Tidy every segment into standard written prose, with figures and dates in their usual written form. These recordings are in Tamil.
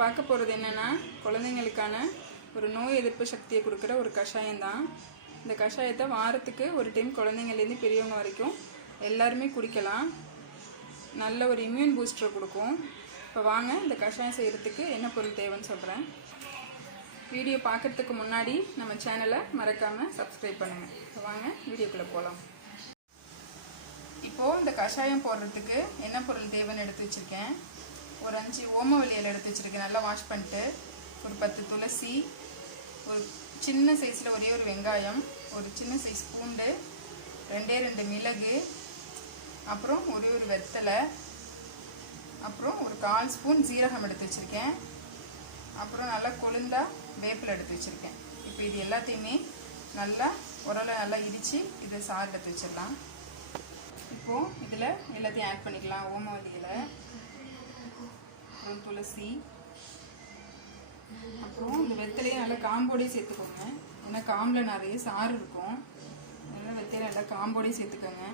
பார்க்க போகிறது என்னென்னா, குழந்தைங்களுக்கான ஒரு நோய் எதிர்ப்பு சக்தியை கொடுக்குற ஒரு கஷாயம் தான். இந்த கஷாயத்தை வாரத்துக்கு ஒரு டைம் குழந்தைங்கள்லேருந்து பெரியவங்க வரைக்கும் எல்லாருமே குடிக்கலாம். நல்ல ஒரு இம்யூன் பூஸ்டர் கொடுக்கும். இப்போ வாங்க இந்த கஷாயம் செய்கிறதுக்கு என்ன பொருள் தேவைன்னு சொல்கிறேன். வீடியோ பார்க்குறதுக்கு முன்னாடி நம்ம சேனலை மறக்காமல் சப்ஸ்கிரைப் பண்ணுங்கள். இப்போ வாங்க வீடியோக்குள்ளே போகலாம். இப்போது இந்த கஷாயம் போடுறதுக்கு என்ன பொருள் தேவைன்னு எடுத்து வச்சுருக்கேன். ஒரு 5 ஓமவல்லி இலை எடுத்து வச்சுருக்கேன். நல்லா வாஷ் பண்ணிட்டு ஒரு 10 துளசி, ஒரு சின்ன சைஸில் ஒரே ஒரு வெங்காயம், ஒரு சின்ன சைஸ் பூண்டு, 2 மிளகு, அப்புறம் ஒரு வெத்தலை, அப்புறம் ஒரு 1/4 ஸ்பூன் ஜீரகம் எடுத்து வச்சுருக்கேன். அப்புறம் நல்லா கொழுந்தா வேப்பிலை எடுத்து வச்சுருக்கேன். இப்போ இது எல்லாத்தையுமே நல்லா உரலை நல்லா இடித்து இதை சாறு எடுத்து வச்சிடலாம். இப்போது இதில் எல்லாத்தையும் ஆட் பண்ணிக்கலாம். ஓமவல்லி இலை, அப்புறம் துளசி, அப்புறம் இந்த வெத்தலையும் நல்லா காம்போடையும் சேர்த்துக்கோங்க. ஏன்னா காம்பில் நிறைய சாறு இருக்கும். அதனால் வெத்தலை நல்லா காம்போடையும் சேர்த்துக்கோங்க.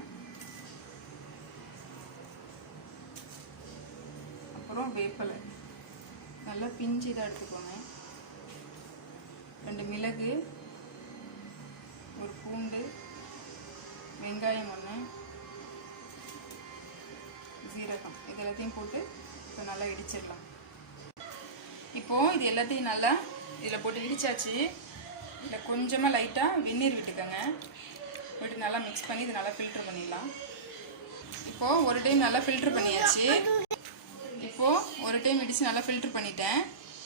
அப்புறம் வேப்பிலை நல்லா பிஞ்சு இதாக எடுத்துக்கோங்க. 2 மிளகு, ஒரு பூண்டு, வெங்காயம் 1, ஜீரகம், இது எல்லாத்தையும் போட்டு இப்போ நல்லா இடிச்சிடலாம். இப்போது இது எல்லாத்தையும் நல்லா இதில் போட்டு இடித்தாச்சு. இதில் கொஞ்சமாக லைட்டாக வெந்நீர் விட்டுக்கோங்க. விட்டு நல்லா மிக்ஸ் பண்ணி இது நல்லா ஃபில்ட்ரு பண்ணிடலாம். இப்போது ஒரு டைம் நல்லா ஃபில்ட்ரு பண்ணியாச்சு. இப்போது ஒரு டைம் இடித்து நல்லா ஃபில்ட்ரு பண்ணிட்டேன்.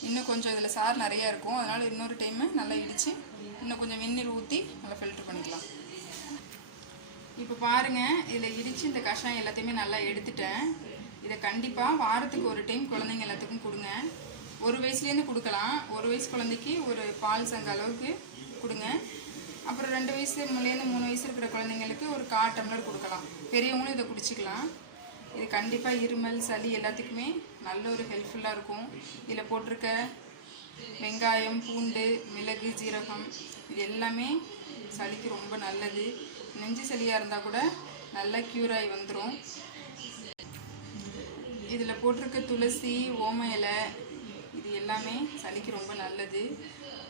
இன்னும் கொஞ்சம் இதில் சாறு நிறையா இருக்கும். அதனால் இன்னொரு டைமு நல்லா இடித்து இன்னும் கொஞ்சம் வெந்நீர் ஊற்றி நல்லா ஃபில்ட்ரு பண்ணிக்கலாம். இப்போ பாருங்கள், இதில் இடித்து இந்த கஷாயம் எல்லாத்தையுமே நல்லா எடுத்துட்டேன். இதை கண்டிப்பாக வாரத்துக்கு ஒரு டைம் குழந்தைங்க எல்லாத்துக்கும் கொடுங்க. 1 வயசுலேருந்து கொடுக்கலாம். 1 வயசு குழந்தைக்கு ஒரு பால் சங்க அளவுக்கு கொடுங்க. அப்புறம் 2 வயசுலேருந்து 3 வயசு இருக்கிற குழந்தைங்களுக்கு ஒரு 1/4 டம்ளர் கொடுக்கலாம். பெரியவங்களும் இதை குடிச்சிக்கலாம். இது கண்டிப்பாக இருமல், சளி எல்லாத்துக்குமே நல்ல ஒரு ஹெல்ப்ஃபுல்லாக இருக்கும். இதில் போட்டிருக்க வெங்காயம், பூண்டு, மிளகு, ஜீரகம் இது எல்லாமே சளிக்கு ரொம்ப நல்லது. நெஞ்சு சளியாக இருந்தால் கூட நல்லா க்யூர் ஆகி வந்துடும். இதில் போட்டிருக்க துளசி, ஓம இலை இது எல்லாமே சளிக்கு ரொம்ப நல்லது.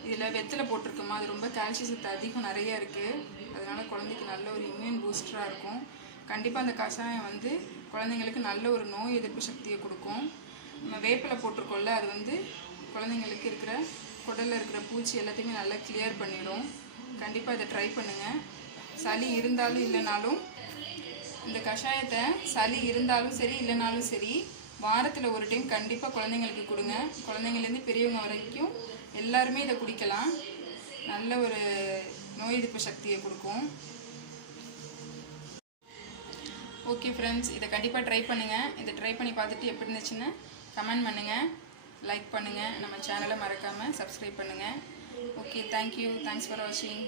இதில் வெத்தலை போட்டிருக்கோமா, அது ரொம்ப கால்சியம் சத்து அதிகம் நிறையா இருக்குது. அதனால் குழந்தைக்கு நல்ல ஒரு இம்யூன் பூஸ்டராக இருக்கும். கண்டிப்பாக அந்த கஷாயம் குழந்தைங்களுக்கு நல்ல ஒரு நோய் எதிர்ப்பு சக்தியை கொடுக்கும். நம்ம வேப்பிலை போட்டிருக்கோம்ல, அது குழந்தைங்களுக்கு இருக்கிற குடலில் இருக்கிற பூச்சி எல்லாத்தையுமே நல்லா கிளியர் பண்ணிடும். கண்டிப்பாக இதை ட்ரை பண்ணுங்கள். சளி இருந்தாலும் இல்லைனாலும் இந்த கஷாயத்தை சளி இருந்தாலும் சரி இல்லைனாலும் சரி வாரத்தில் ஒரு டைம் கண்டிப்பாக குழந்தைங்களுக்கு கொடுங்க. குழந்தைங்கள்லேருந்து பெரியவங்க வரைக்கும் எல்லாருமே இதை குடிக்கலாம். நல்ல ஒரு நோய் எதிர்ப்பு சக்தியை கொடுக்கும். ஓகே ஃப்ரெண்ட்ஸ், இதை கண்டிப்பாக ட்ரை பண்ணுங்கள். இதை ட்ரை பண்ணி பார்த்துட்டு எப்படி இருந்துச்சுன்னு கமெண்ட் பண்ணுங்கள், லைக் பண்ணுங்கள், நம்ம சேனலை மறக்காமல் சப்ஸ்கிரைப் பண்ணுங்கள். ஓகே, தேங்க்யூ, தேங்க்ஸ் ஃபார் வாட்சிங்.